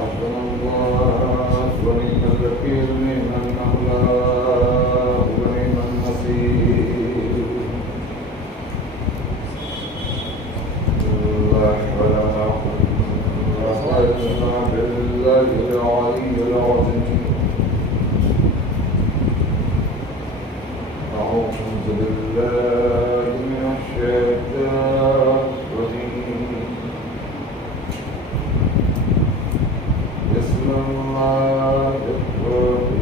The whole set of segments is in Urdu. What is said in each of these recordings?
حسبنا الله ونعم الوكيل نعم المولى ونعم النصير لا حول ولا قوة إلا بالله العلي العظيم أعوذ بالله من الشيطان الرجيم بسم الله الرحمن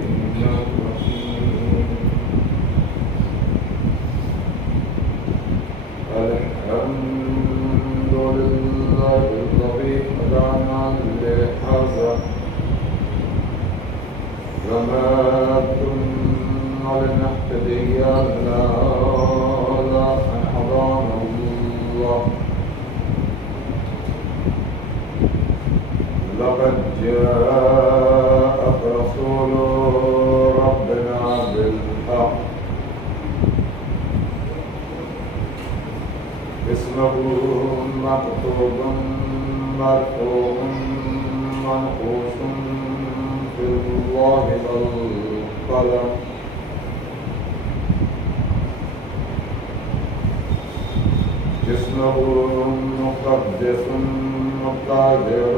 الرحيم الحمد لله الذي هدانا لهذا وما كنا لنهتدي لولا أن هدانا الله لقد جاءك رسول ربنا بالحق اسمه مكتوب مرفوع منقوش في الله والقلم جسمه مقدس مقتدر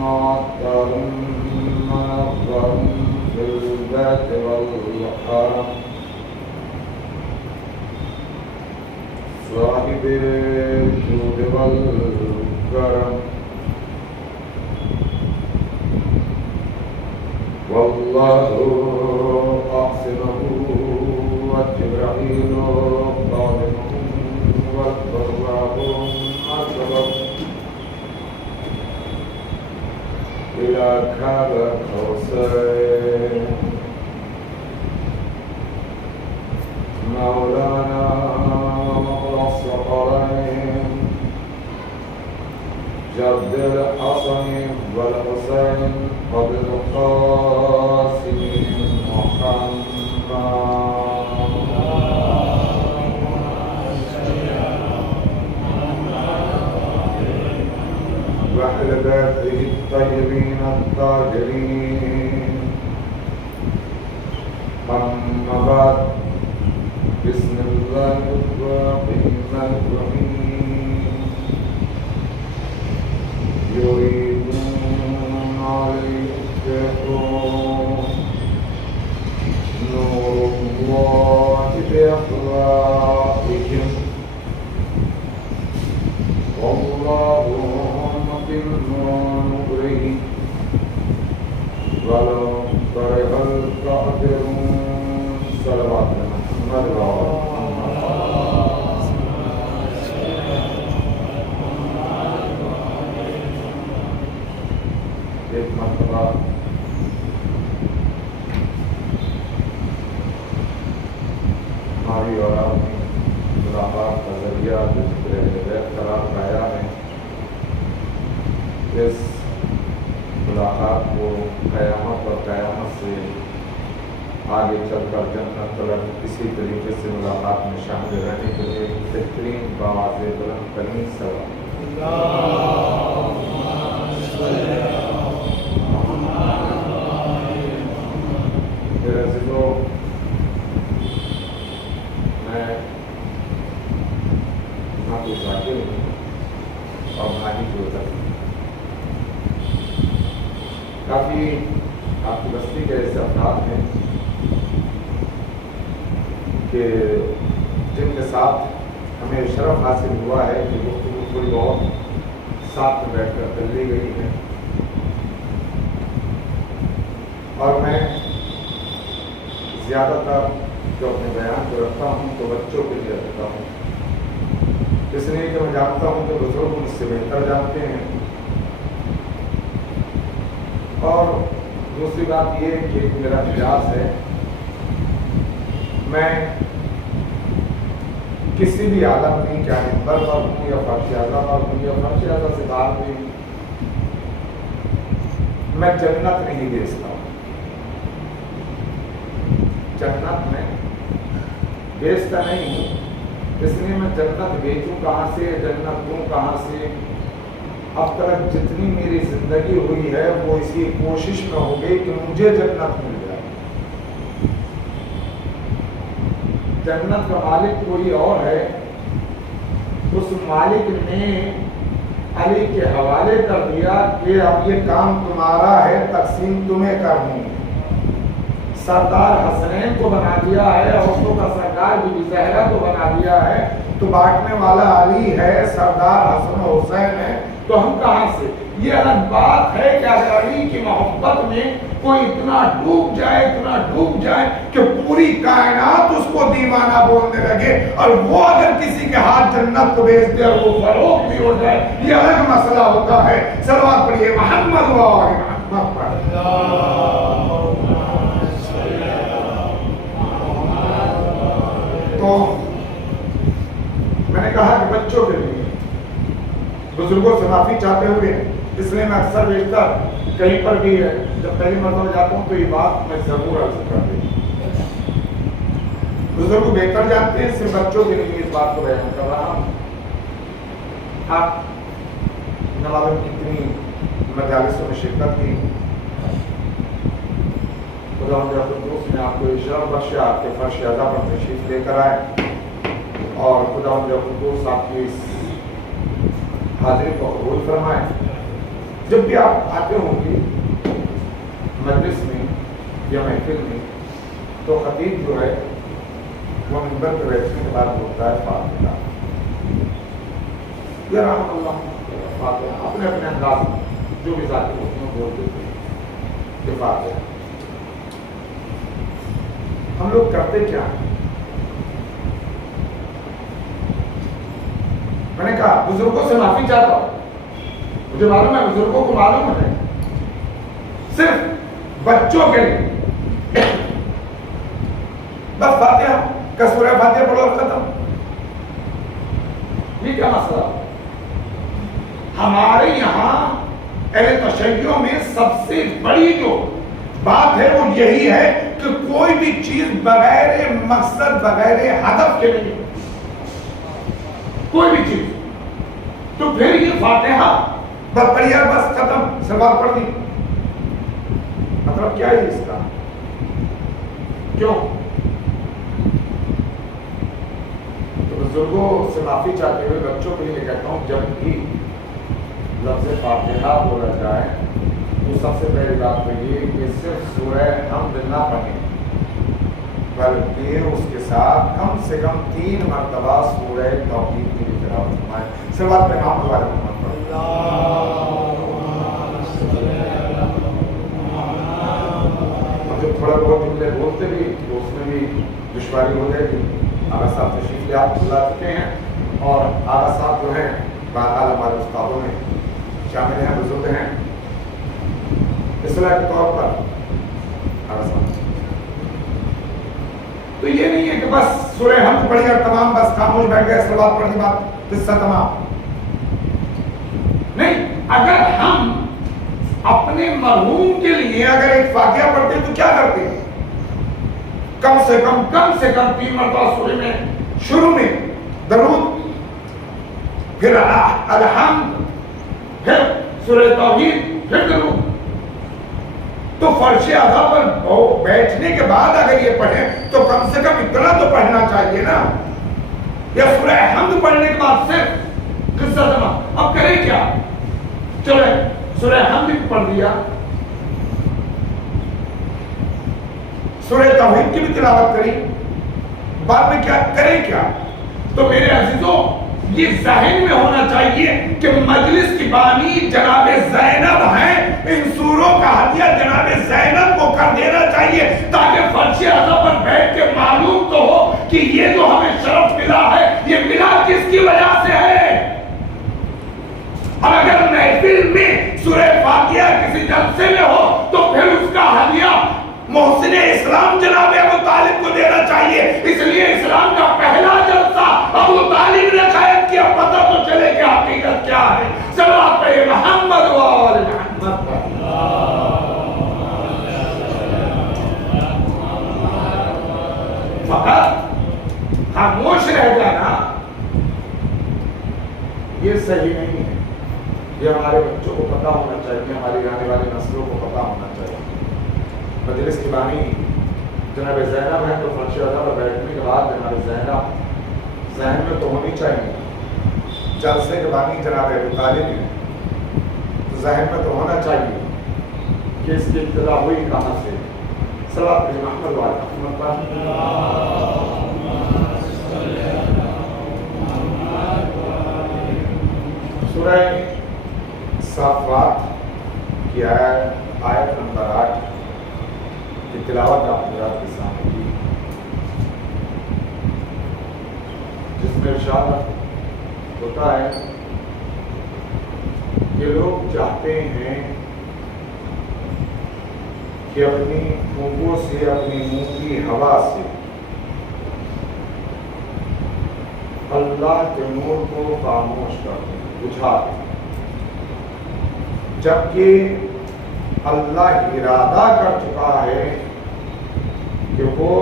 معطر منظر في الذات والحرم صاحب الجود والكرم والله أحسنه وجبرائيل قادمه والضراب مرتبط إلى كعب الكوثر مولانا مولى الثقلين جد الحسن والحسين قبل القاسم محمد وأهل بيته الطيبين الطاهرين أما بعد بسم الله الرحمن الرحيم يريدون عليكم نور الله بأخلاقهم والله متم نوره ولو كره الكافرون صلوات محمد ایک مرتبہ ہماری اور آپ کی ملاقات کا ذریعہ ذکر غیب قرار پایا ہے. اس ملاقات کو قیامت اور قیامت سے آگے چل کر جنت طلب اسی طریقے سے ملاقات میں شامل رہنے کے لیے بہترین بآواز بلند ترین سلام میرے عزیزوں، میں نہ کوئی ذاکر ہوں اور نہ ہی کوئی ذاکر. کافی آپ کی بستی کے ایسے افراد ہیں کہ جن کے ساتھ ہمیں شرف حاصل ہوا ہے کہ گفتگو تھوڑی بہت ساتھ میں بیٹھ کر کر لی گئی ہے. اور میں زیادہ تر جو اپنے بیان کو رکھتا ہوں تو بچوں کے لیے رکھتا ہوں، اس لیے کہ میں جانتا ہوں کہ بزرگ مجھ سے بہتر جانتے ہیں. اور دوسری بات یہ کہ میرا مزاج ہے، میں کسی بھی عالم میں چاہے ممبر پر ہوں یا فرش اعلیٰ پر ہوں یا فرش اعلیٰ سے باہر بھی ہوں، میں جنت نہیں بیچتا ہوں. جنت میں بیچتا نہیں ہوں، اس لیے میں جنت بیچوں کہاں سے، جنت دوں کہاں سے، اب تک جتنی میری زندگی ہوئی ہے وہ اسی کوشش میں ہو گئی کہ مجھے جنت مل جائے. جنت کا مالک کوئی اور ہے. اس مالک نے علی کے حوالے کر دیا کہ اب یہ کام تمہارا ہے, تقسیم تمہیں کرنی ہے. سردار حسنین کو بنا دیا ہے, عورتوں کا سردار بی بی زہرا کو بنا دیا ہے, تو بانٹنے والا علی ہے, سردار حسن حسین ہے, تو ہم کہاں سے؟ یہ الگ بات ہے کہ اگر علی کی محبت میں کوئی اتنا ڈوب جائے کہ پوری کائنات اس کو دیوانہ بولنے لگے, اور وہ اگر کسی کے ہاتھ جنت کو بیچ دے اور وہ فروغ بھی ہو جائے, یہ الگ مسئلہ ہوتا ہے. صلوات پڑھیے محمد و آل محمد پر. تو میں نے کہا کہ بچوں کے لیے بزرگوں سے معافی چاہتے ہوئے, اس لیے میں اکثر بیشتر کہیں پر بھی ہے جب پہلی مرتبہ جاتا ہوں تو یہ بات میں ضرور عرض کر دیتا ہوں. بزرگ بہتر جانتے ہیں, صرف بچوں کے لیے اس بات کو بیان کر رہا ہوں. آپ نہ معلوم کتنی مجالسوں میں شرکت کی, خدا نے آپ کو شرف بخشے, آپ کے فرش ادا پر تشریف لے کر آئے, اور خدا آپ کی اس حاضری کو قبول فرمائے. جب بھی آپ آتے ہوں گے مجلس میں یا محفل میں, تو خطیب جو ہے وہ منبر پہ بیٹھنے کے بعد بولتا ہے فاتحہ یا رحمۃ اللہ, فاتحہ اپنے اپنے انداز میں جو بھی ذاتی ہوتے ہیں بول دیتے ہیں کہ فاتحہ. ہم لوگ کرتے کیا ہیں؟ میں نے کہا بزرگوں سے معافی چاہتا ہوں, مجھے معلوم ہے بزرگوں کو معلوم ہے, صرف بچوں کے لیے بس فاتحہ کا سورہ فاتحہ پڑھو اور ختم. یہ کیا مسئلہ؟ ہمارے یہاں اہل تشیع میں سب سے بڑی جو بات ہے وہ یہی ہے کہ کوئی بھی چیز بغیر مقصد بغیر ہدف کے نہیں, کوئی بھی چیز. تو پھر یہ فاتحہ بس پڑھیا بس ختم, سوال پڑھ دی, مطلب کیا ہے اس کا؟ کیوں؟ تو بزرگوں سے معافی چاہتے ہوئے بچوں کے لیے کہتا ہوں, جب بھی لفظ فاتحہ بولا جائے تو سب سے پہلی بات تو یہ کہ صرف سورہ حمد نہ پڑھیں, بلکہ اس کے ساتھ کم سے کم 3 مرتبہ سورہ توحید کی بھی تلاوت فرمائیں. سوال پہ نام والے محمد جو تھوڑا بہت جملے بولتے بھی تو اس میں بھی دشواری ہو جائے گی. آغا صاحب تشریف لے آپ بلا چکے ہیں, اور آغا صاحب جو ہیں بہرحال ہمارے استادوں میں شامل ہیں, بزرگ ہیں. اصلاح کے طور پر آغا صاحب تو یہ نہیں ہے کہ بس سورہ حمد پڑھی اور تمام بس خاموش بیٹھ گئے, سلوات پڑھ دی بات قصہ تمام نہیں. اگر ہم اپنے مرحوم کے لیے اگر ایک فاتحہ پڑھتے تو کیا کرتے ہیں؟ کم سے کم 3 مرتبہ سورہ میں شروع میں درود, پھر الحمد, پھر سورہ توحید, پھر درود. تو فرش اعضا پر بیٹھنے کے بعد اگر یہ پڑھیں تو کم سے کم اتنا تو پڑھنا چاہیے نا. یا سورہ حمد پڑھنے کے بعد صرف قصہ تمام. اب کریں کیا؟ چلے سورہ حمد پڑھ دیا, سورہ توحید کی بھی تلاوت کری, بعد میں کیا کریں کیا؟ تو میرے عزیزوں یہ ذہن میں ہونا چاہیے کہ مجلس کی بانی جناب زینب ہیں, ان سوروں کا ہدیہ جناب زینب کو کر دینا چاہیے تاکہ فرش اعضا پر بیٹھ کے معلوم تو ہو کہ یہ جو ہمیں شرف ملا ہے یہ ملا کس کی وجہ سے ہے. اور اگر محفل میں سورہ فاتحہ کسی جلسے میں ہو تو پھر اس کا ہدیہ محسن اسلام جناب ابو طالب کو دینا چاہیے. اس لیے اسلام کا پہلا جلسہ ابو طالب نے قائم کیا, پتہ تو چلے کہ حقیقت کیا ہے. صلوات پہ محمد و آل محمد. فقط خاموش رہ جانا یہ صحیح نہیں ہے. یہ ہمارے بچوں کو پتہ ہونا چاہیے، ہماری آنے والی نسلوں کو پتہ ہونا چاہیے۔ مجلس کی بانی جناب زینب ہے تو فرش اعلیٰ پر بیٹھنے کے بعد جناب زینب ذہن میں تو ہونی چاہیے، جلسے کے بانی جناب ابو طالب ہیں تو ذہن میں تو ہونا چاہیے کہ اس کی ابتدا ہوئی کہاں سے۔ صلوات پڑھیں محمد وعلی محمد پر۔ سورہ صافات کی آیت نمبر 8 کی تلاوت آپ حضرات کے سامنے کی، جس میں ارشاد ہوتا ہے کہ لوگ چاہتے ہیں کہ اپنی پھونکوں سے، اپنی منہ کی ہوا سے اللہ کے نور کو خاموش کر دیں، بجھا دیں، جبکہ اللہ ارادہ کر چکا ہے کہ وہ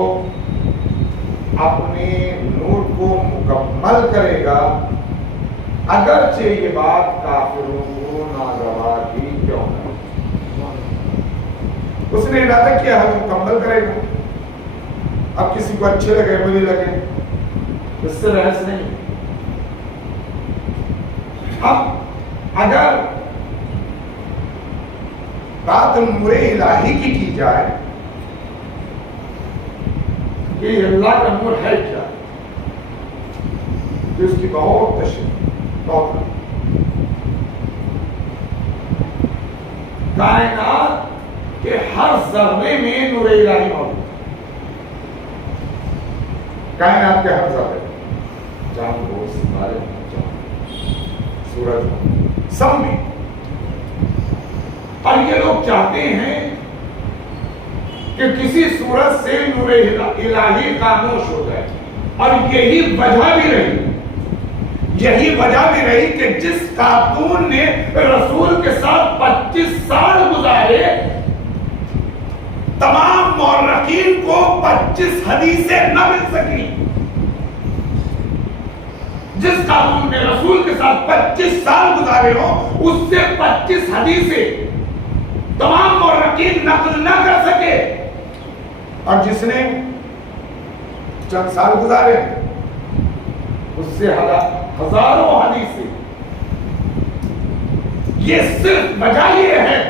اپنے نور کو مکمل کرے گا، اگرچہ یہ بات کافروں کو ناگوار بھی کیوں نہ۔ اس نے ارادہ کیا ہے مکمل کرے گا، اب کسی کو اچھے لگے برے لگے اس سے بحث نہیں۔ اب اگر بات نور الہی کی جائے کہ اللہ کا نور ہے کیا، تو اس کی بہت تشریح، بہت کائنات کہ ہر ذرے میں نور الہی موجود ہے، کائنات کے ہر ذرے، چاند ہو، ستارے ہو، سورج ہو، سب میں۔ اور یہ لوگ چاہتے ہیں کہ کسی صورت سے نور الہی خاموش ہو جائے، اور یہی وجہ بھی رہی کہ جس خاتون نے رسول کے ساتھ 25 سال گزارے، تمام مورخین کو 25 حدیثیں نہ مل سکی، جس خاتون نے رسول کے ساتھ 25 سال گزارے ہوں، اس سے 25 حدیثیں تمام مورخین نقل نہ کر سکے، اور جس نے چند سال گزارے اس سے ہزاروں حدیثیں۔ یہ صرف وجہ یہ ہے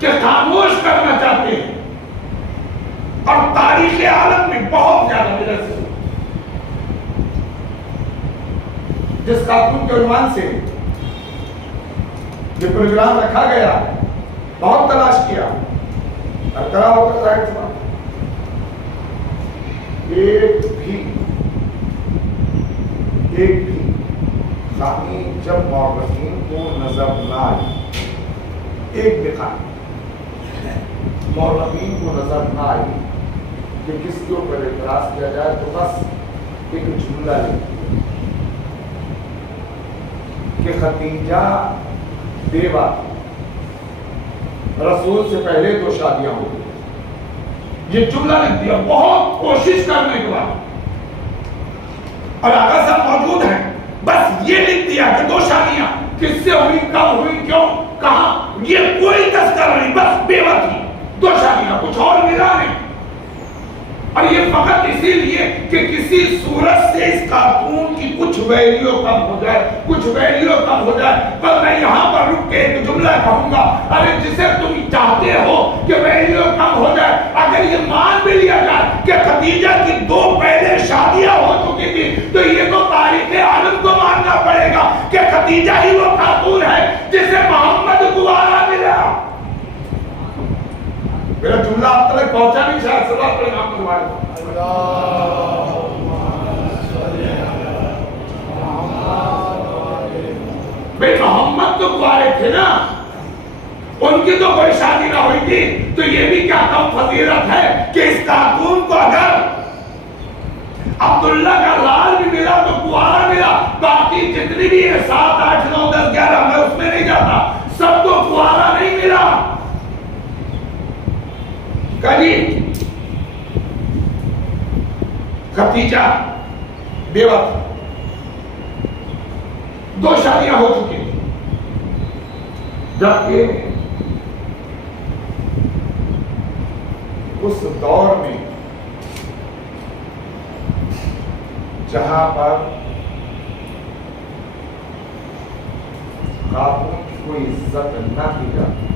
کہ خاموش کرنا چاہتے ہیں، اور تاریخ عالم میں بہت زیادہ بدعت سے جس خاتون کے عنوان سے یہ پروگرام رکھا گیا، بہت تلاش کیا، برقرار ہو کر ظاہر ہوا، ایک بھی خامی جب مورخین کو نظر نہ آئی، ایک بھی خامی مورخین کو نظر نہ آئی کہ کس کے اوپر اعتراض کیا جائے، تو بس ایک جملہ لکھی کہ ختیجہ بیوہ رسول سے پہلے 2 شادیاں ہو گئی، یہ جملہ لکھ دیا بہت کوشش کرنے کے بعد، اور آقا صاحب موجود ہیں، بس یہ لکھ دیا کہ 2 شادیاں کس سے ہوئی، کب ہوئی، کیوں، کہاں، یہ کوئی تذکرہ نہیں، بس بیوہ تھی 2 شادیاں، کچھ اور ملا نہیں۔ اور یہ فقط اسی لیے کہ کسی صورت سے اس خاتون کی کچھ ویلیو کم ہو جائے، پر میں یہاں پر رک کے ایک جملہ کہوں گا، ارے جسے تم چاہتے ہو کہ ویلیو کم ہو جائے، اگر یہ مان بھی لیا جائے کہ خدیجہ کی 2 پہلے شادیاں ہو چکی تھی، تو یہ تو تاریخ عالم کو ماننا پڑے گا کہ خدیجہ ہی وہ خاتون ہے جسے محمد گوارا ملا۔ میرا جملہ آپ تک پہنچا نہیں شاید، صلوات پڑھیں محمد وعلی بھئی محمد تو گوارے تھے نا، ان کی تو کوئی شادی نہ ہوئی تھی، تو یہ بھی کیا کم فضیلت ہے کہ اس خاتون کو اگر عبداللہ کا لال بھی ملا تو گوارا ملا، باقی جتنی بھی 7 8 9 10 11 میں اس میں نہیں جاتا، سب کو گوارا نہیں ملا۔ کبھی خدیجہ بیوہ 2 شادیاں ہو چکی، جبکہ اس دور میں جہاں پر خاتون کی کوئی عزت نہ کی جاتی،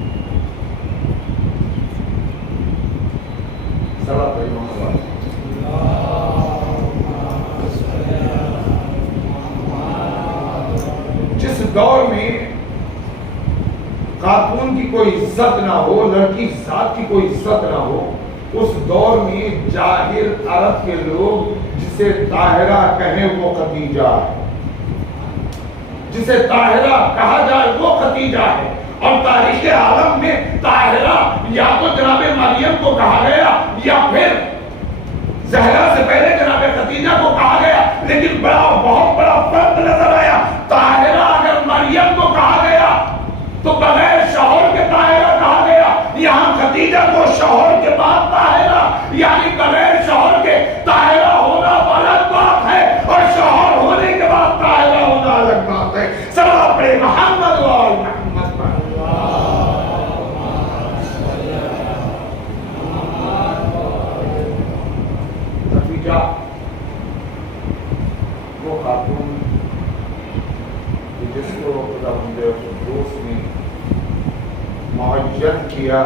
صلوات اللہ، جس دور میں خاتون کی کوئی عزت نہ ہو، لڑکی ذات کی کوئی عزت نہ ہو، اس دور میں جاہل عرب کے لوگ جسے طاہرہ کہیں وہ خدیجہ ہے، جسے طاہرہ کہا جائے وہ خدیجہ ہے۔ اور تاریخ عالم میں طاہرہ یا تو جناب مریم کو کہا گیا یا پھر زہرا سے پہلے جناب خدیجہ کو کہا گیا، لیکن بہت بڑا فرق نظر آیا۔ طاہرہ اگر مریم کو کہا گیا تو بغیر شوہر کے طاہرہ کہا گیا، یہاں خدیجہ کو شوہر کے بعد طاہرہ، یعنی بغیر شوہر کے طاہرہ ہونا الگ بات ہے اور شوہر ہونے کے بعد طاہرہ ہونا الگ بات ہے۔ صلوات پڑھیں محمد و آل محمد۔ خدیجہ وہ خاتون جس کو خدا قدوس نے معین کیا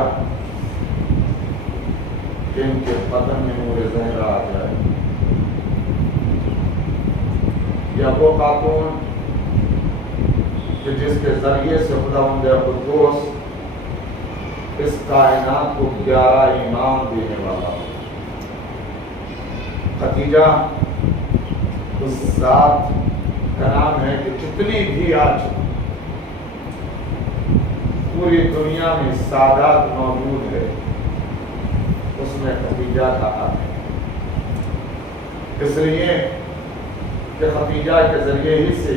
کہ ان کے بدن میں نور زہرا آ جائے، یا وہ خاتون کہ جس کے ذریعے سے خداوند قدوس اس کائنات کو 11 ایمان دینے والا۔ خدیجہ اس ذات کا نام ہے کہ جتنی بھی آج پوری دنیا میں سادات موجود ہے، اس میں خدیجہ کا حق ہے، اس لیے کہ خدیجہ کے ذریعے ہی سے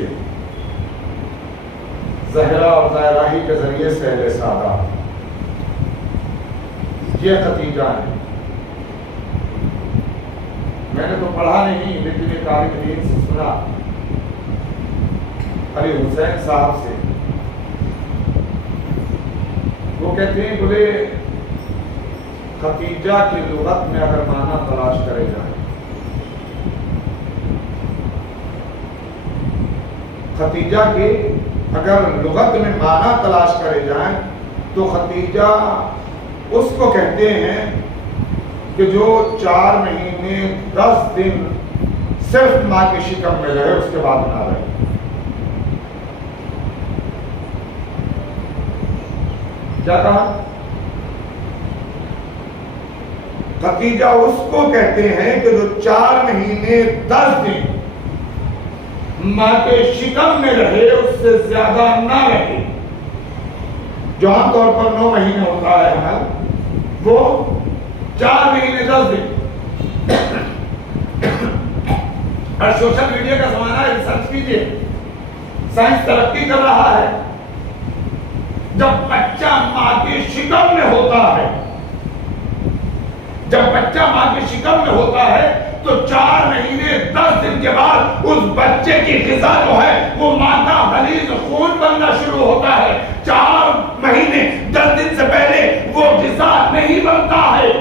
زہرا اور زہرا ہی کے ذریعے سے اہل سادات، یہ خدیجہ ہے۔ میں نے تو پڑھا نہیں، لیکن ایک عالم دین سے سنا، علی حسین صاحب سے، وہ کہتے ہیں بولے خدیجہ کی لغت میں اگر معنی تلاش کرے جائیں، خدیجہ کے اگر لغت میں معنی تلاش کرے جائیں تو خدیجہ اس کو کہتے ہیں کہ جو 4 مہینے 10 دن صرف ماں کے شکم میں رہے، اس کے بعد نہ رہے۔ کیا کہا؟ خدیجہ اس کو کہتے ہیں کہ جو 4 مہینے 10 دن ماں کے شکم میں رہے، اس سے زیادہ نہ رہے۔ جو عام طور پر 9 مہینے ہوتا ہے حمل، وہ 4 مہینے 10 دن۔ اور سوشل میڈیا کا زمانہ ہے، ریسرچ کیجئے، سائنس ترقی کر رہا ہے۔ جب بچہ ماں کے شکم میں ہوتا ہے، جب بچہ ماں کے شکم میں ہوتا ہے تو 4 مہینے 10 دن کے بعد اس بچے کی غذا جو ہے وہ ماں کا غلیظ خون بننا شروع ہوتا ہے۔ 4 مہینے 10 دن سے پہلے وہ غذا نہیں بنتا ہے،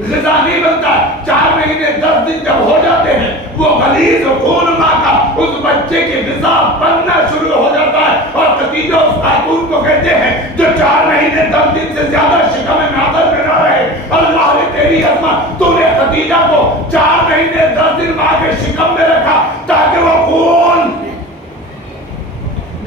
غذا نہیں بنتا۔ 4 مہینے 10 دن جب ہو جاتے ہیں، وہ غلیظ خون ماں کا اس بچے کی غذا بننا شروع ہو جاتا ہے۔ اور خدیجہ اس خاتون کو کہتے ہیں جو 4 مہینے 10 دن سے زیادہ شکم مادر میں نہ رہے، اللہ نے تیری عظمت، تو نے خدیجہ کو 4 مہینے 10 دن ماں کے شکم میں رکھا تاکہ وہ خون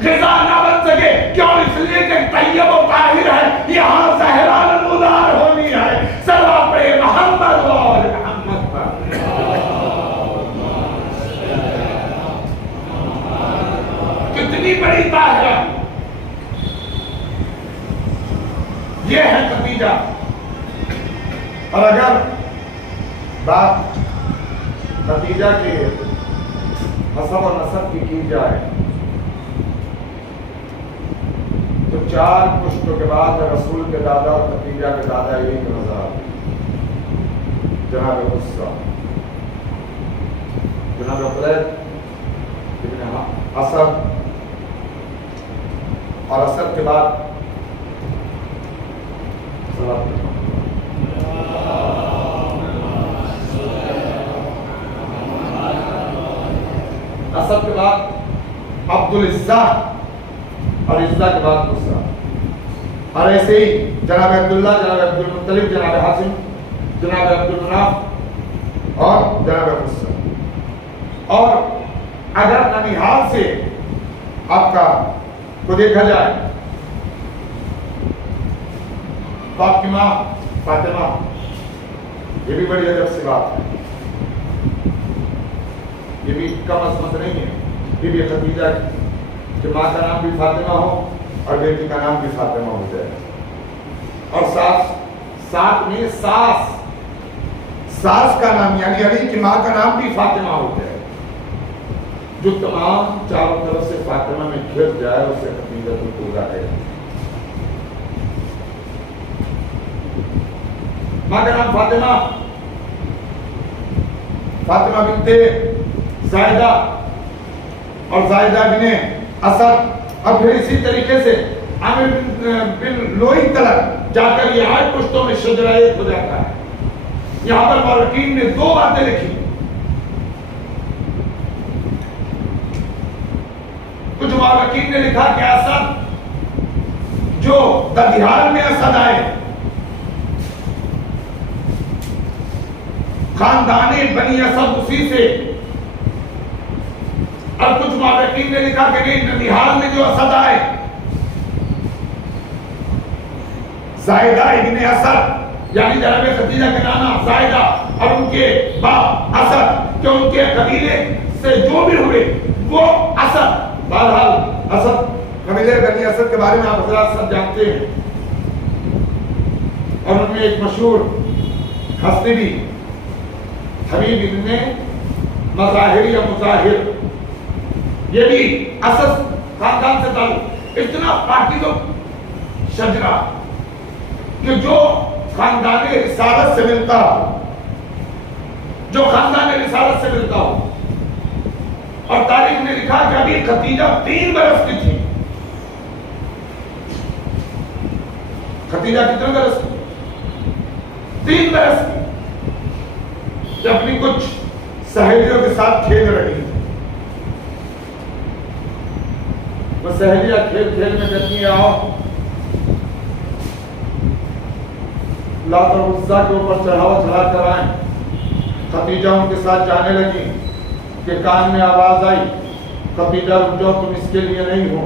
غذا نہ بن سکے۔ کیوں؟ اس لیے کہ طیب و طاہر ہے، یہاں زہرا نمودار ہونی ہے۔ صلوات پڑھیں محمد و آل محمد پر۔ کتنی بڑی طاہرہ، یہ ہے خدیجہ۔ اور اگر بات خدیجہ کے حسب و نسب کی جائے تو 4 پشتوں کے بعد رسول کے دادا اور خدیجہ کے دادا یہی نظر آتے، جناب غصہ، جناب خالد ابن اسد، اور اسد کے بعد کے بعد عبدالعزہ اور عزہ کے بعد قصہ، اور ایسے ہی جناب عبداللہ، جناب عبدالمطلب، جناب حاشم، جناب عبدالمناف اور جناب قصہ۔ اور اگر ننیحال سے آپ کا کو دیکھا جائے تو آپ کی ماں فاطمہ، یہ بھی بڑی عجب سی بات ہے، یہ بھی کم عظمت نہیں ہے، یہ بھی خدیجہ کہ ماں کا نام بھی فاطمہ ہو اور بیٹی کا نام بھی فاطمہ ہو جائے، اور ساتھ میں ساس کا نام یعنی علی کی ماں کا نام بھی فاطمہ ہو جائے، جو تمام چاروں طرف سے فاطمہ میں گھر جائے اسے خدیجہ الکبریٰ ہے۔ ماں کا نام فاطمہ بنت زائدہ اور زائدہ بن اسد، اور پھر اسی طریقے سے عامر بن لوئی تلک جا کر یہ 8 پشتوں میں شجرہ ایک ہو جاتا ہے۔ یہاں پر مورخین نے 2 باتیں لکھی، کچھ مورخین نے لکھا کہ اسد جو ددیال میں اسد آئے، خاندان بنی اسد اسی سے، اور کچھ مورخین نے لکھا کہ نہیں، ننیحال میں جو اسد آئے زائدہ ابن اسد یعنی جناب خدیجہ کے نانا زائدہ اور ان کے باپ اسد، کہ ان کے قبیلے سے جو بھی ہوئے وہ اسد، بہرحال اسد قبیلے بنی اسد کے بارے میں آپ حضرات سب جانتے ہیں، اور ان میں ایک مشہور ہستی بھی حبیب ابن مظاہر یا مظاہر، یہ بھی اسد خاندان سے تعلق، اتنا پاکیزہ شجرہ کہ جو خاندان رسالت سے ملتا ہو، اور تاریخ نے لکھا کہ ابھی خدیجہ 3 برس کی تھی۔ خدیجہ کتنے برس کی؟ 3 برس کی، کہ اپنی کچھ سہیلیوں کے ساتھ کھیل رہی تھی۔ وہ سہیلیاں کھیل میں کہتی ہیں آؤ لات اور عزا کے اوپر چڑھاوا چڑھا کر آئیں۔ خدیجہ ان کے ساتھ جانے لگی کہ کان میں آواز آئی، خدیجہ رک جاؤ، تم اس کے لیے نہیں ہو،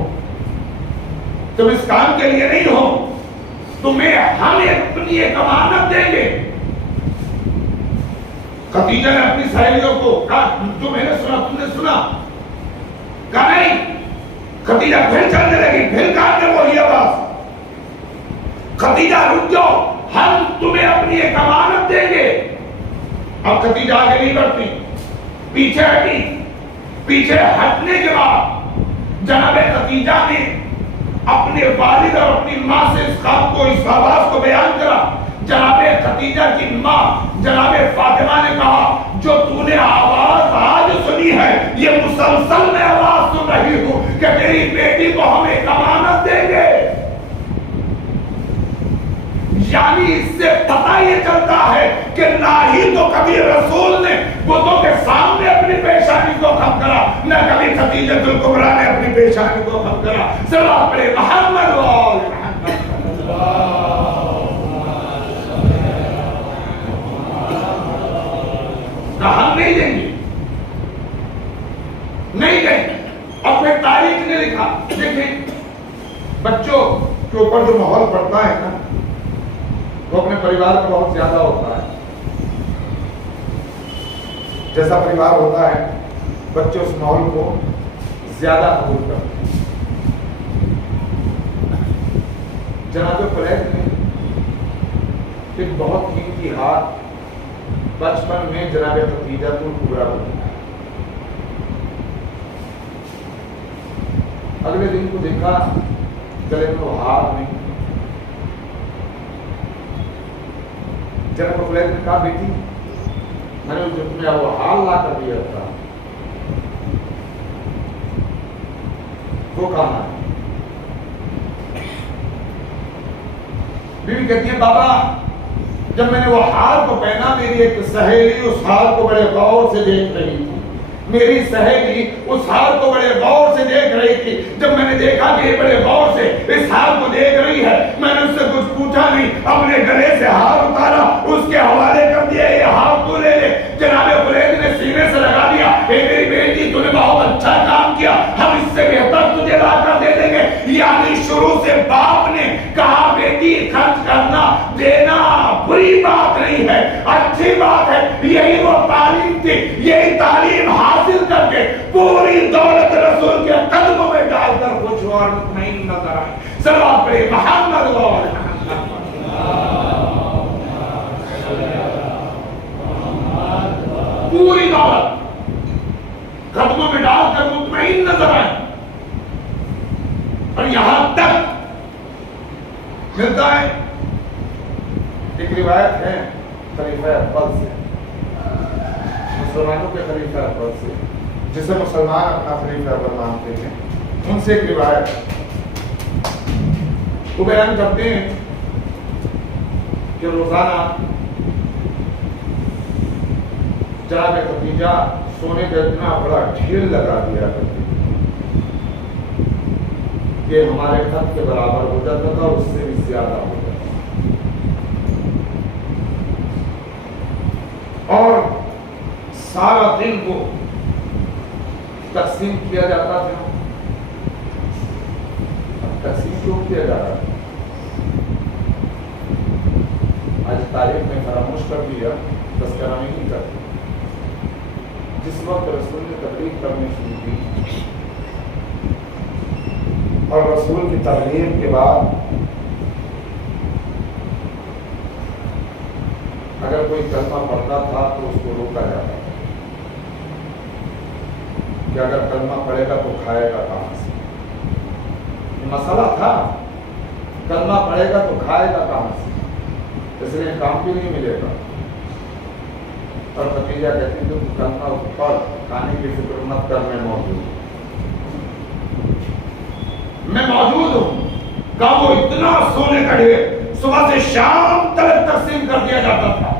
تم اس کام کے لیے نہیں ہو، تمہیں ہم اپنی ایک امانت دیں گے۔ خدیجہ نے اپنی سہیلیوں کو کہا جو میں نے سنا تم نے سنا؟ کہا نہیں۔ خدیجہ پھر چلنے لگی، پھر کان میں وہی آواز، خدیجہ رک جاؤ، ہم تمہیں اپنی ایک امانت دیں گے۔ اب خدیجہ آگے نہیں بڑھتی، پیچھے ہٹی۔ پیچھے ہٹنے کے بعد جناب خدیجہ نے اپنے والد اور اپنی ماں سے اس خواب کو، اس آواز کو بیان کرا۔ جناب خدیجہ کی ماں جناب فاطمہ نے کہا جو تو نے آواز آج سنی ہے، یہ مسلسل میں آواز سن رہی ہوں کہ تیری بیٹی کو ہم ایک امانت دیں گے۔ یعنی اس سے پتہ یہ چلتا ہے کہ نہ ہی تو کبھی رسول نے بتوں کے سامنے اپنی پیشانی کو خم کرا، نہ کبھی خدیجہ الکبریٰ نے اپنی پیشانی کو خم کرا۔ صلوات پڑھے محمد و آل محمد۔ ہم نہیں دیں گے، نہیں دیں گے۔ اور پھر تاریخ نے لکھا، دیکھیں بچوں کے اوپر جو ماحول پڑتا ہے نا وہ اپنے پریوار کا بہت زیادہ ہوتا ہے۔ جیسا پریوار ہوتا ہے بچے اس ماحول کو زیادہ قبول کرتے ہیں۔ جناب فلیح نے ایک بہت قیمتی ہاتھ بچپن میں جناب خدیجہ الکبریٰ کو دیا۔ اگلے دن کو دیکھا گلے میں وہ ہار نہیں۔ جناب فلیح نے کہا بیٹی میں نے جو تمہیں وہ حال لا کر دیا تھا وہ کہاں ہے؟ بیوی کہتی ہے بابا جب میں نے وہ حال کو پہنا میری ایک سہیلی اس حال کو بڑے غور سے دیکھ رہی تھی، میری سہیلی اس ہار کو بڑے غور سے دیکھ رہی تھی. جب میں نے دیکھا کہ یہ بڑے غور سے اس ہار کو دیکھ رہی ہے, میں نے اس سے کچھ پوچھا نہیں, اپنے گلے سے ہار اتارا, اس کے حوالے کر دیا, یہ ہار تو لے لے. جناب خلید نے سینے سے لگا دیا, اے میری بیٹی تو نے بہت اچھا کام کیا, ہم اس سے بہتر تجھے لا کر دے دیں گے. یعنی شروع سے باپ نے کہا بیٹی خرچ کرنا دینا بری بات نہیں ہے, اچھی بات ہے. یہی وہ تعلیم تھی, یہی تعلیم حاصل کر کے پوری دولت رسول کے قدموں میں ڈال کر خوش اور مطمئن نظر آئے. صلوات پڑھیے محمد پوری دولت قدموں میں ڈال کر مطمئن نظر آئے. اور یہاں تک ملتا ہے, ایک روایت ہے خلیفہ اول سے, مسلمانوں کے خلیفہ اول سے, جسے مسلمان اپنا خلیفہ اول مانتے ہیں, ان سے ایک روایت وہ بیان کرتے ہیں کہ روزانہ جناب خدیجہ سونے کا اتنا بڑا ڈھیر لگا دیا کرتی کہ ہمارے خط کے برابر ہو جاتا تھا, اس سے بھی زیادہ ہو جاتا تھا. اور سارا دن کو تقسیم کیا جاتا تھا. تقسیم کیوں کیا جا رہا ہے؟ آج تاریخ میں فراموش کر دیا, تذکرہ نہیں کرتے. جس وقت رسول نے تبلیغ کرنی شروع کی اور رسول کی تبلیغ کے بعد اگر کوئی کلمہ پڑھتا تھا تو اس کو روکا جاتا تھا کہ اگر کلمہ پڑھے گا تو کھائے گا کہاں سے. یہ مسئلہ تھا, کلمہ پڑھے گا تو کھائے گا کہاں سے, اس لیے کام بھی نہیں ملے گا. اور خدیجہ کہتی تھی تو کلمہ پڑھ, کھانے کی فکر مت کر, میں موجود ہوں, میں موجود ہوں. کہ وہ اتنا سونے کا ڈھیر صبح سے شام تک تقسیم کر دیا جاتا تھا.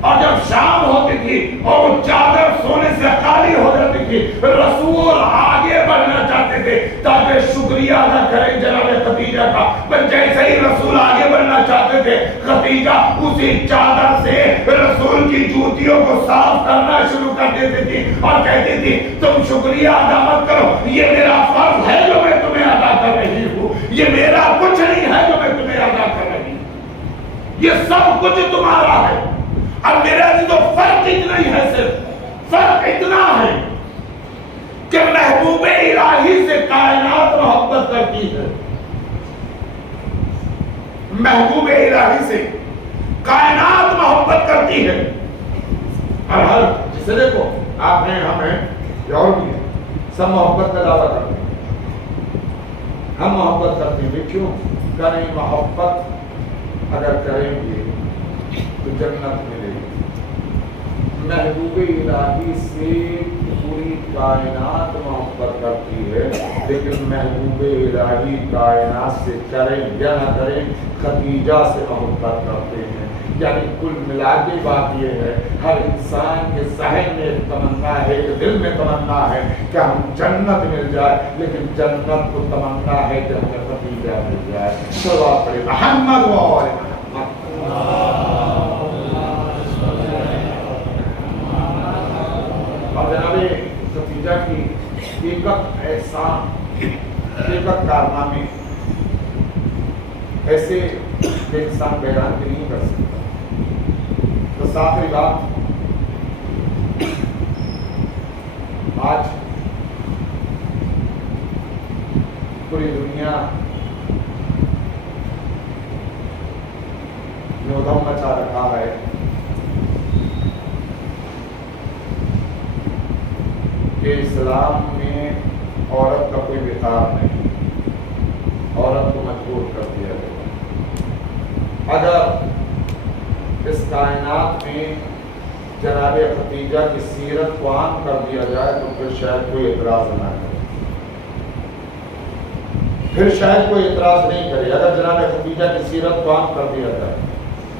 اور جب شام ہوتی تھی اور وہ چادر سونے سے خالی ہو جاتی تھی, رسول آگے بڑھنا چاہتے تھے تاکہ شکریہ ادا کریں جناب خدیجہ کا. بس جیسے ہی رسول آگے بڑھنا چاہتے تھے, خدیجہ اسی چادر سے رسول کی جوتیوں کو صاف کرنا شروع کر دیتی تھی اور کہتی تھی تم شکریہ ادا مت کرو, یہ میرا فرض ہے جو میں تمہیں ادا کر رہی ہوں, یہ میرا کچھ نہیں ہے جو میں تمہیں ادا کر رہی ہوں, یہ سب کچھ تمہارا ہے. اب میرا تو فرق اتنا ہی ہے, صرف فرق اتنا ہے کہ محبوب الہی سے کائنات محبت کرتی ہے. محبوب الہی سے کائنات محبت کرتی ہے. اور ہر جسے دیکھو آپ ہیں, ہم ہیں, اور بھی ہیں, سب محبت کا دعویٰ کرتے ہیں. ہم محبت کرتے ہیں, کیوں کریں محبت؟ اگر کریں گے تو جنت ملے گی. محبوب الہی سے پوری کائنات محبت کرتی ہے, لیکن محبوب الہی کائنات سے کریں یا نہ کریں خدیجہ سے محبت کرتے ہیں. یعنی کل ملا کے بات یہ ہے, ہر انسان کے ذہن میں ایک تمنا ہے, ایک دل میں تمنا ہے کہ ہم جنت مل جائے, لیکن جنت کو تمنا ہے کہ ہمیں خدیجہ مل جائے. صلوات پڑھیں محمد و آل محمد. اور جناب خدیجہ کی ایک احسان, ایک کارنامے ایسے انسان بیان بھی نہیں کر سکتا. تو آخری بات, آج پوری دنیا میں ادھم مچا رکھا ہے کہ اسلام میں عورت کا کوئی وقار نہیں, عورت کو مجبور کر دیا گیا. اگر اس کائنات میں جناب خدیجہ کی سیرت کو عام کر دیا جائے تو پھر شاید کوئی اعتراض نہ کرے, پھر شاید کوئی اعتراض نہیں کرے. اگر جناب خدیجہ کی سیرت کو عام کر دیا جائے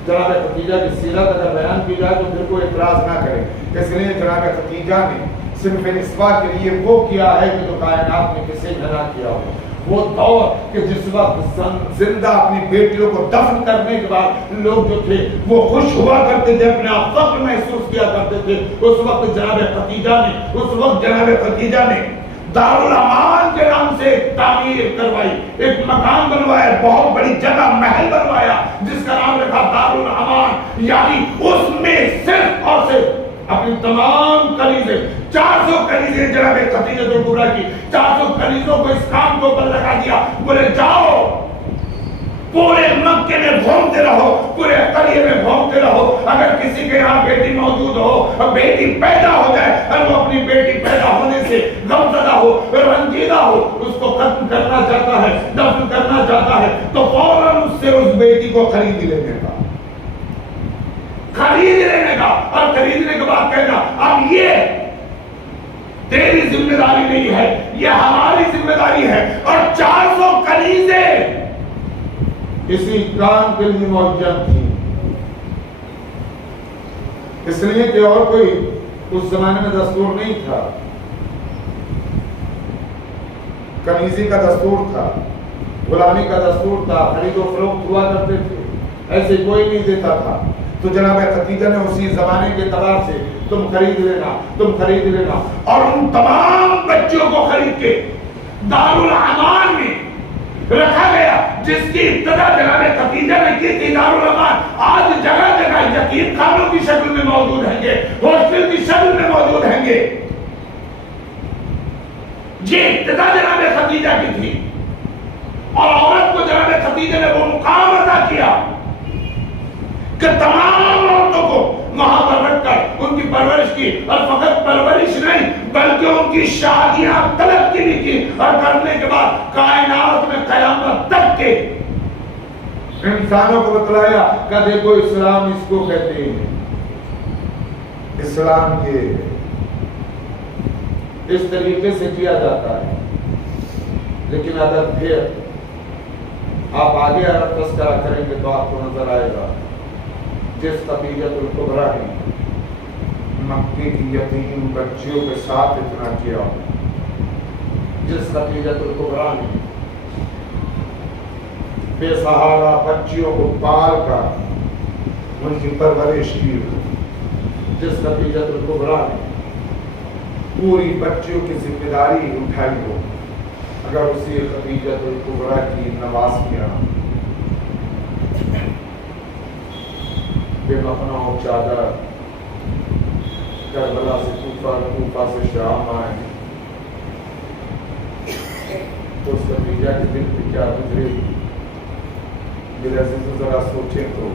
جناب خدیجہ کی سیرت اگر بیان کی جائے تو پھر کوئی اعتراض نہ کرے. اس لیے جناب خدیجہ نے صرف نسواں کے لیے وہ کیا ہے کہ جو کائنات میں کسی نے نہ کیا ہو. وہ دور کہ جس وقت زندہ اپنی بیٹیوں کو دفن کرنے کے بعد لوگ جو تھے وہ خوش ہوا کرتے تھے, اپنے آپ فخر محسوس کیا کرتے تھے. اس وقت جناب خدیجہ نے دارالامان کے نام سے ایک تعمیر کروائی, ایک مکان بنوایا, بہت بڑی جگہ محل بنوایا جس کا نام رکھا دارالامان. یعنی اس میں صرف اور صرف اپنی تمام کنیزیں 400 کنیزیں جناب خدیجہ کبریٰ کی 400 کنیزوں کو اس کام کو اوپر لگا دیا. بولے جاؤ پورے مکے میں گھومتے رہو, پورے قریے میں گھومتے رہو, اگر کسی کے یہاں بیٹی موجود ہو, بیٹی پیدا ہو جائے اور وہ اپنی بیٹی پیدا ہونے سے غمزدہ ہو, رنجیدہ ہو, اس کو ختم کرنا چاہتا ہے, دفن کرنا چاہتا ہے, تو فوراً اس سے اس بیٹی کو خرید لینے کا, اور خریدنے کے بعد کہنا اب یہ تیری ذمہ داری نہیں ہے, یہ ہماری ذمہ داری ہے. اور 400 کنیزیں اسی کام کے لیے موجود تھی. اس لیے کہ اور کوئی اس زمانے میں دستور نہیں تھا, کنیزی کا دستور تھا, غلامی کا دستور تھا, خرید و فروخت ہوا کرتے تھے, ایسے کوئی نہیں دیتا تھا. تو جناب خدیجہ نے اسی زمانے کے اعتبار سے تم خرید لینا, اور ان تمام بچوں کو خرید کے دارالامان میں رکھا گیا, جس کی ابتدا جناب خدیجہ نے کی تھی. دارالامان آج جگہ جگہ یتیم خانوں کی شکل میں موجود ہیں گے, ہاسٹل کی شکل میں موجود ہیں گے. یہ ابتدا جناب خدیجہ کی تھی, اور عورت کو جناب خدیجہ نے وہ مقام عطا کیا کہ تمام عورتوں کو وہاں پر رکھ کر ان کی پرورش کی, اور فقط پرورش نہیں بلکہ ان کی شادیاں طلب کی بھی کی, اور کرنے کے بعد کائنات میں قیامت تک کے انسانوں کو بتلایا کہ دیکھو اسلام اس کو کہتے ہیں, اسلام یہ اس طریقے سے کیا جاتا ہے. لیکن اگر پھر آپ آگے تذکرہ کریں گے تو آپ کو نظر آئے گا جس خدیجہ کبریٰ نے مکے کی یتیم بچیوں کے ساتھ اتنا کیا, جس خدیجہ کبریٰ نے بے سہارا بچیوں کو پال کر ان کی پرورش کی, جس خدیجہ کبریٰ نے پوری بچیوں کی ذمہ داری اٹھائی ہو, اگر اسی خدیجہ کبریٰ کی نواسیاں بے مخنہ و چادر کربلا سے کوفہ سے شام آئے تو اس خدیجہ کے دل پہ کیا گزرے گی. میرے عزیز ذرا سوچیں تو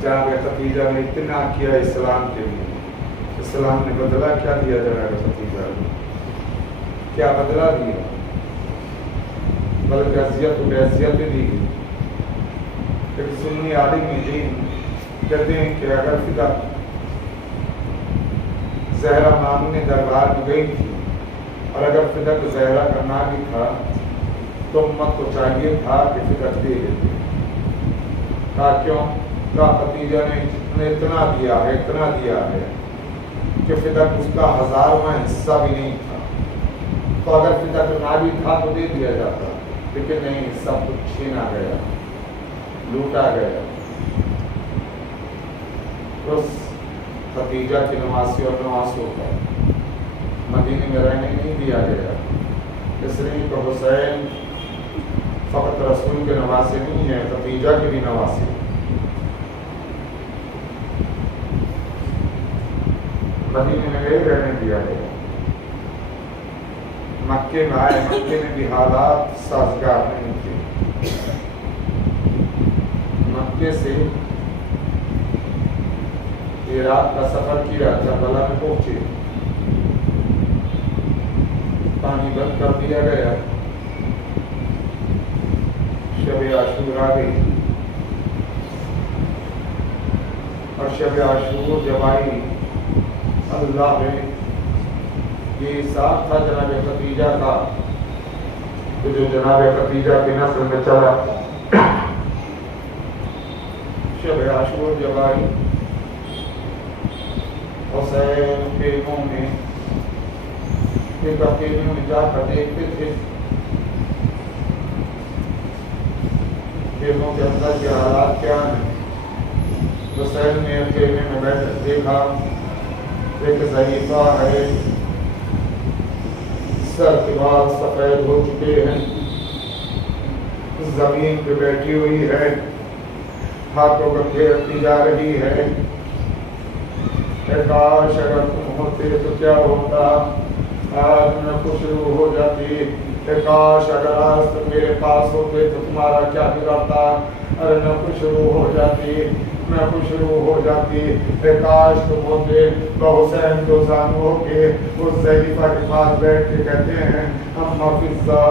جناب خدیجہ نے اتنا کیا اسلام کے لیے, اسلام نے بدلہ کیا دیا جناب خدیجہ نے؟ کیا بدلہ دیا؟ بلکہ اذیت و بے دی گئی. ایک سنی عالم دین کہتے ہیں کہ اگر فدا زہرا مانگنے دربار میں گئی تھی, اور اگر فدا کو زہرا کرنا بھی تھا تو امت کو چاہیے تھا کہ فدا دے دیتے. کہا کیوں؟ کہا خدیجہ نے اتنا دیا ہے کہ فدا اس کا 1000واں حصہ بھی نہیں تھا, تو اگر فدا کو نہ بھی تھا تو دے دیا جاتا, لیکن نہیں, سب کچھ چھینا گیا, لوٹا گیا. اس خدیجہ کی نواسی اور نواسوں کو مدینے میں رہنے نہیں دیا گیا, اس لیے کہ حسین فقط رسول کے نواسے نہیں ہیں, خدیجہ کے بھی نواسے. مدینے میں نہیں رہنے دیا گیا, مکے میں آئے, مکے میں بھی حالات سازگار نہیں تھے. مکے سے عراق کا سفر کیا, کربلا میں پہنچے, پانی بند کر دیا گیا, شب عاشور آ گئی, اور شب عاشور جب آئی اللہ نے یہ ساتھ تھا جناب خدیجہ کا, جو جناب خدیجہ کی نسل میں چلا. شب عاشور جب آئی حسین خیموں میں ایک خیمے میں جا کر دیکھتے تھے خیموں کے اندر کے حالات کیا ہیں. حسین نے خیمے میں بیٹھ دیکھا ایک ضعیفہ ہے, سر کے بال سفید ہو چکے ہیں, زمین پہ بیٹھی ہوئی ہے, ہاتھوں کو پھیرتی جا رہی ہے. کاش اگر تم ہوتے تو کیا ہوتا, آج میں خوش روح ہو جاتی. کاش اگر آج تم میرے پاس ہوتے تو تمہارا کیا بگڑتا. ارے میں خوش روح ہو جاتی, میں خوش روح ہو جاتی. کاش تم ہوتے. تو حسین دو زانوں کے اس ضعیفہ کے پاس بیٹھ کے کہتے ہیں اما فضا,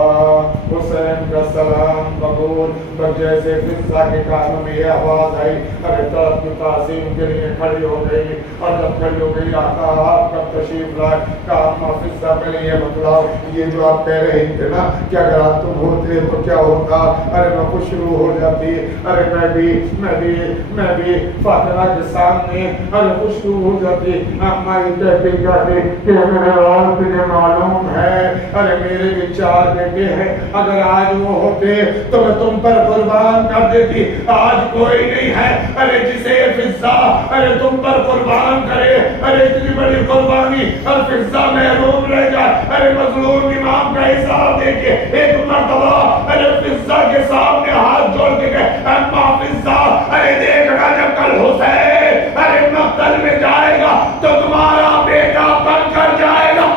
حسین کا سلام قبول. پر جیسے فضا کے کانوں میں یہ آواز آئی, ارے طرف کی تعظیم کے لیے کھڑی ہو گئی. اور جب کھڑی ہو گئی, آقا آپ کب تشریف لائے. کہا اما فضا پہلے یہ بتلاؤ, یہ جو آپ کہہ رہے تھے نا کہ اگر آپ تم ہوتے تو کیا ہوتا. ارے میں خوش روح ہو جاتی. ارے میں بھی فاطمہ کے سامنے ارے خوش روح ہو جاتی. اما یہ کہتے جاتے کہ میرے اور تجھے معلوم ہے, ارے میرے بھی 4 بیٹے ہیں, اگر آج وہ ہوتے تو میں تم پر قربان کر دیتی. آج کوئی نہیں ہے ارے جسے فضا ارے تم پر قربان کرے. ارے اتنی بڑی قربانی اور فضا محروم رہ جائے. ارے مظلوم امام کا حساب دے کے ایک مرتبہ ارے فضا کے سامنے ہاتھ جوڑ کے گئے, اما فضا ارے دیکھنا جب کل حسین ارے مقتل میں جائے گا تو تمہارا بیٹا بن کر جائے گا,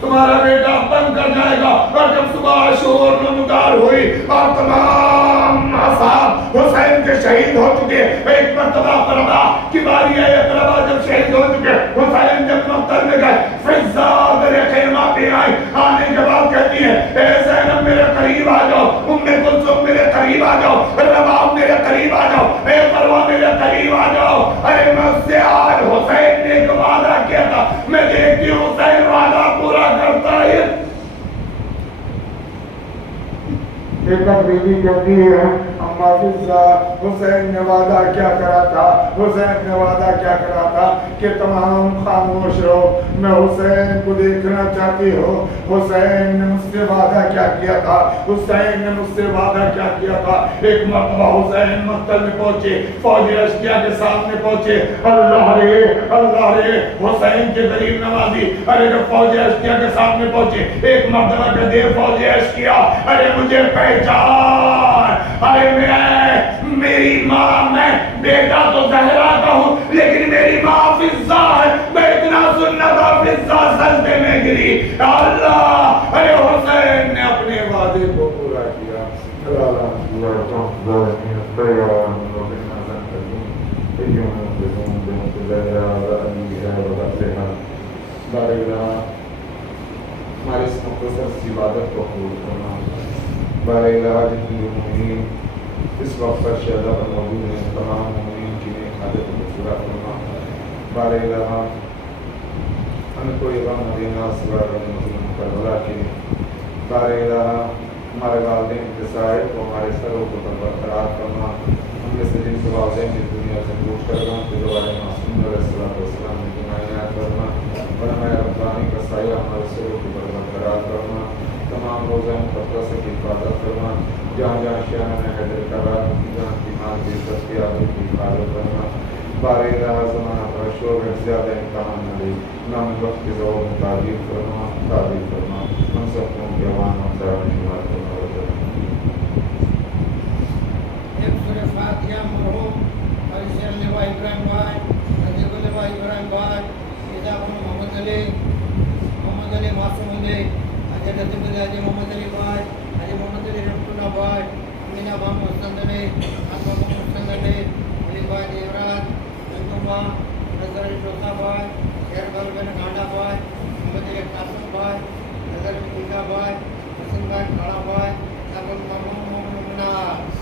تمہارا بیٹا بن کر جائے گا. اور جب صبح شور نمودار ہوئی اور تمام اصحاب حسین کے شہید ہو چکے, ایک مرتبہ فرما کی باری ہے, اقربا جب شہید ہو چکے, حسین جب مقتل میں گئے, فضا میرے خیمہ پہ آئی. آنے کے بعد کہتی ہے اے زینب میرے قریب آ جاؤ, ام کلثوم میرے قریب آ جاؤ, رباب میرے قریب آ جاؤ, اے مروہ میرے قریب آ جاؤ. ارے میں اس سے آج حسین نے ایک وعدہ کیا تھا, میں دیکھتی ہوں حسین وعدہ پورا کرتا ہے. ایک بیوی کہتی ہے اما فضا حسین نے وعدہ کیا کرا تھا, حسین نے وعدہ کیا کرا تھا کہ تمام خاموش رہو, میں حسین کو دیکھنا چاہتی ہوں. حسین نے مجھ سے وعدہ کیا کیا تھا, حسین نے مجھ سے وعدہ کیا کیا تھا. ایک مرتبہ حسین مقتل میں پہنچے, فوج اشکیا کے سامنے پہنچے, اللہ رے حسین کے غریب نوازی. ارے جب فوج اشکیا کے سامنے پہنچے, ایک مرتبہ کہتے ہیں فوج اشکیا ارے مجھے پہچان, ارے میری ماں, میں بیٹا تو زہرا کا ہوں لیکن میری ماں فضا ہے. میں اتنا سننا تھا فضا سجدے میں گری. اللہ ارے حسین نے اپنے وعدے کو پورا کیا. ہماری اس مختصر سی عبادت کو قبول کرنا. بارے الہ جن اس وقت پر شہدہ پر موجود ہیں, تمام مومنین کی نیک حاجت کو پورا کرنا. بارے الہ ہمیں کوئی غم نہ دینا سوائے مظلوم کربلا کے. بارے الہ ہمارے والدین کے سائے کو ہمارے سروں کو برقرار کرنا. ہم میں سے جن کے والدین اس دنیا سے کوچ کر گئے کہ دوبارہ معصوم علیہ السلام نے جمعیات کرنا اور ہمیں ربانی کا سایہ ہمارے سروں کو برقرار کرنا. تمام روزہ مقدس کی حفاظت کرنا. جہاں جہاں شہر میں حیدر کرار جہاں بیمار کی دستیابی کی حفاظت کرنا. بارے الہ زمانہ پر شور زیادہ امتحان نہ دے, نہ وقت کے ذوق میں تعریف کرنا. ہم سب کو ان کے عوام منظر میں شمار کرنا ہوتا ہے. ایک سورہ فاتحہ مرحوم اور اسے اللہ ابراہیم بھائی, حضرت اللہ ابراہیم بھائی, کتاب محمد علی معصوم علی, حضرت محمد علی بھائی, حضرت محمد علی رحمت اللہ بھائی, امینہ بھام مستند علی, اکبر بھام مستند علی, علی بھائی دیورات, جنتمبا, نظر علی شوتا بھائی, شہر بھائی بین گانڈا بھائی, محمد علی قاسم بھائی, نظر علی دیگا بھائی, حسن بھائی کھڑا بھائی, سبن تمام مومنات.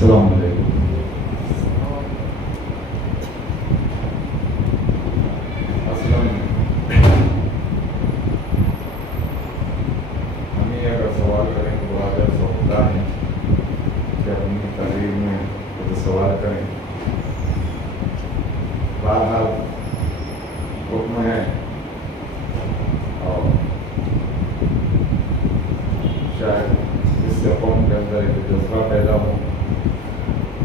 السلام علیکم. ہمیں اگر سوال کریں تو بہت ایسا ہوتا ہے کہ اپنی تقریر میں سوال کریں. بہرحال حکم ہے اور شاید اس سے قوم کے اندر ایک جذبہ پیدا ہو,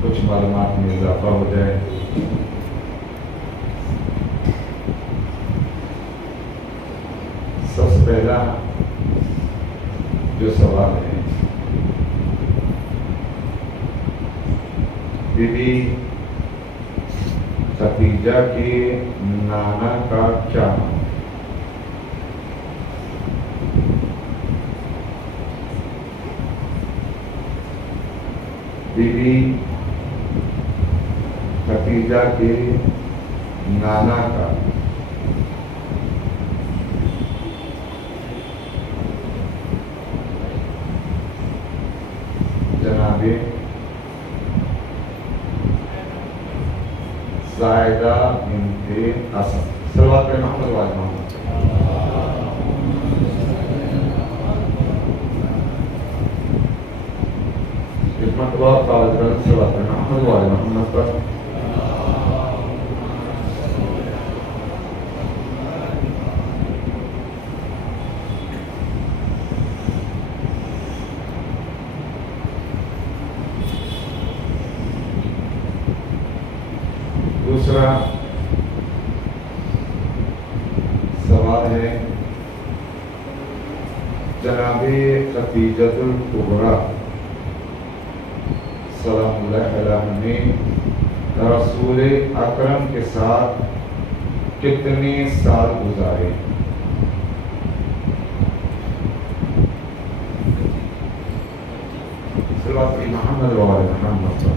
کچھ معلومات میں اضافہ ہو جائے. سب سے پہلا جو سوال ہے, بی بی خدیجہ کے نانا کا کیا نام؟ بی بی خدیجہ کے نانا کا جناب زائدہ بنت اسد. صلوات پہ محمد و آل محمد. ایک مرتبہ صلوات پہ محمد و آل محمد پر. دوسرا سوال ہے, جناب خدیجۃ الکبریٰ سلام اللہ علیہ نے رسول اکرم کے ساتھ کتنے سال گزارے؟ صلوات محمد و آل محمد.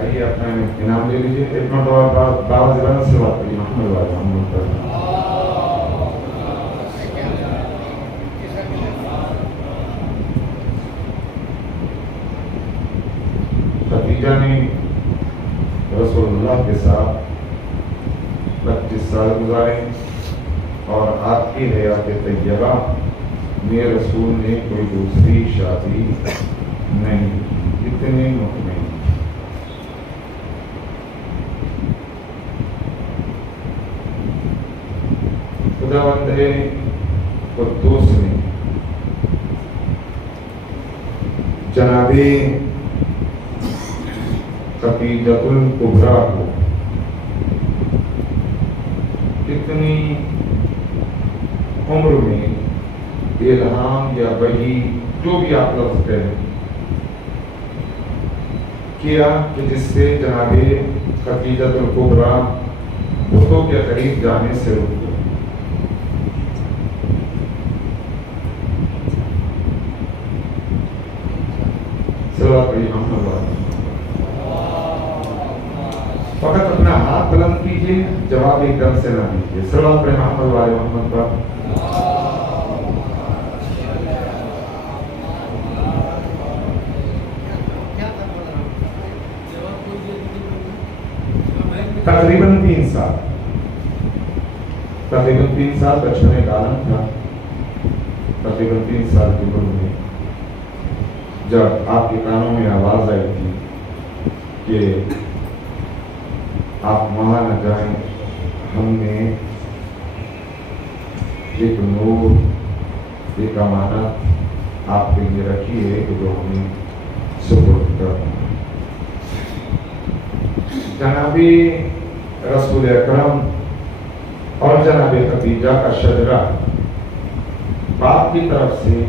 آئیے اپنا انعام لے لیجیے. ایک مرتبہ بابا زبان سے بات کریے محمد و آل محمد پر. خدیجہ نے رسول اللہ کے ساتھ 25 سال گزارے اور آپ کی حیات طیبہ میں رسول نے کوئی دوسری شادی نہیں کی. اتنے مطمئن. خداوند قدوس نے جناب خدیجۃ الکبریٰ کو کتنی عمر میں الہام یا وحی جو بھی آپ لفظ کہیں کیا کہ جس سے جناب خدیجۃ الکبریٰ بتوں کے قریب جانے سے رک گئے؟ فقط اپنا ہاتھ بلند کیجیے, جواب ایک دم سے نہ دیجیے. صلوات پہ محمد و آل محمد پر. تقریباً 3 سال بچپنے کا عالم تھا. تقریباً 3 سال کی عمر میں جب آپ کے کانوں میں آواز آئی تھی کہ آپ وہاں نہ جائیں, ہم نے ایک نور, ایک امانت آپ کے لیے رکھی ہے کہ جو ہمیں سپرد کرنا. جناب رسول اکرم اور جناب خدیجہ کا شجرہ باپ کی طرف سے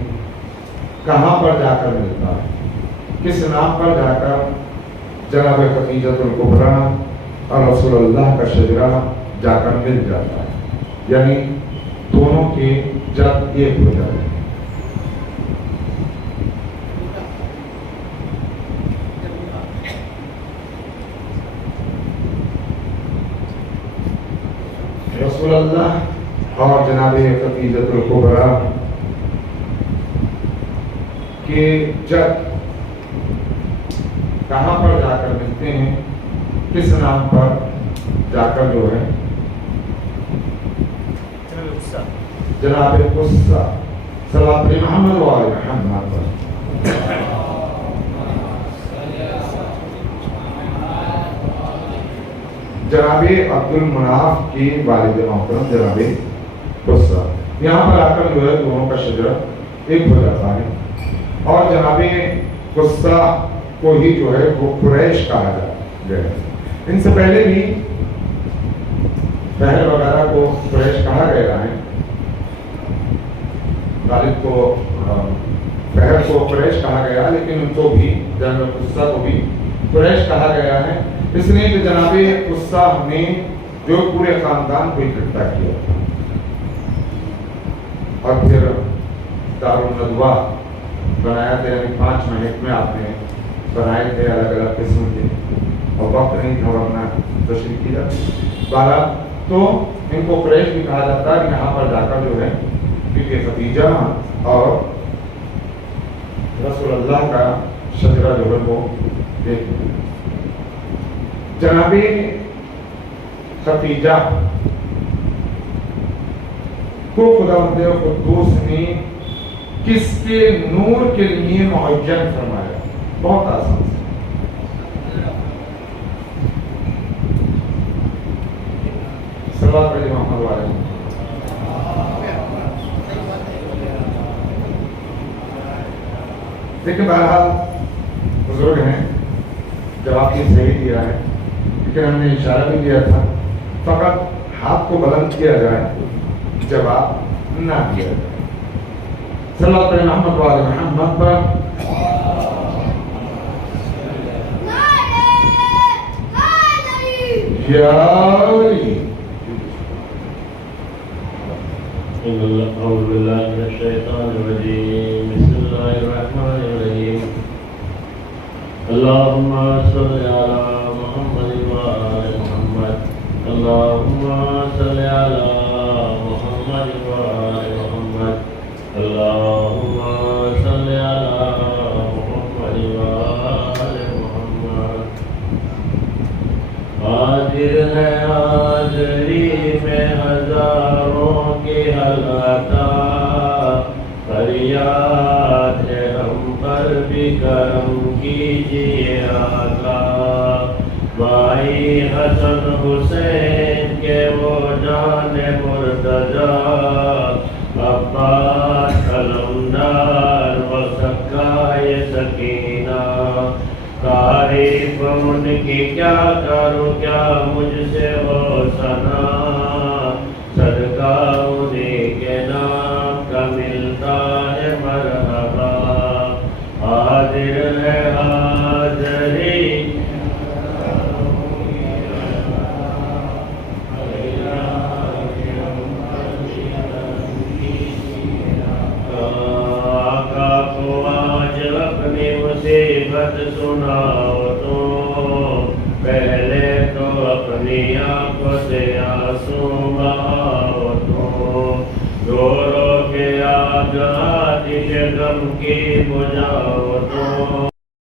کہاں پر جا کر ملتا ہے؟ کس نام پر جا کر جناب خدیجۃ الکبریٰ اور رسول اللہ کا شجرہ جا کر مل جاتا ہے؟ یعنی دونوں کے جب ایک ہو جاتے ہیں. رسول اللہ اور جناب خدیجۃ الکبریٰ کہ جب کہاں پر جا کر ملتے ہیں، کس نام پر جا کر جو ہے جناب غصہ صلوات محمد و آل محمد پر جناب عبد المناف کی والد محترم جناب غصہ، یہاں پر آ کر جو ہے دونوں کا شجرہ ایک ہو جاتا ہے، اور جناب غصہ کو ہی جو ہے وہ قریش کہا گیا ہے۔ ان سے پہلے بھی فہر وغیرہ کو قریش کہا گیا ہے، غالب کو فہر کو قریش کہا گیا، لیکن ان کو بھی جناب غصہ کو بھی قریش کہا گیا ہے، اس لیے کہ جناب غصہ نے جو پورے خاندان کو اکٹھا کیا اور پھر دارالندوا بنایا تھا، یعنی 5 محکمے آپ نے بنائے تھے الگ الگ قسم کے، اور وقت نہیں تھا ورنہ تشریح کی جاتی۔ بارہ تو ان کو قریش بھی کہا جاتا ہے، یہاں پر جا کر جو ہے بی خدیجہ اور رسول اللہ کا شجرہ جو ہے وہ دیکھ جناب خدیجہ کو خداوند قدوس نے کس کے نور کے لیے معین فرمایا؟ بہت آسان سے، صلوات علی محمد والے۔ لیکن بہرحال بزرگ ہیں، جواب کی صحیح دیا ہے، لیکن ہم نے اشارہ بھی دیا تھا فقط ہاتھ کو بلند کیا جائے، جواب نہ دیا جائے۔ صلوات علی محمد والے محمد پر أعوذ بالله من الشيطان الرجيم بسم الله الرحمن الرحيم اللهم صل على محمد وآل محمد اللهم صل على محمد وآل محمد اللهم صل على محمد وآل محمد حاضر ہے حاضری میں ہزاروں کی حلقہ، فریاد ہے ہم پر بھی کرم کیجیے آقا، بھائی حسن حسین کے وہ جان مرتضیٰ، عباس علمدار و سکائے سکینہ، تعریف ان کی کیا کروں کیا مجھ سے ہو ثنا، صدقہ انہیں کے نام کا ملتا ہے مرحبا، حاضر ہے حاضری آقا کو آج اپنی مصیبت سناؤ تو، پہلے تو اپنی آنکھوں سے آنسو بہاؤ تو، رو رو کے آگ آتش غم کی بجھاؤ تو،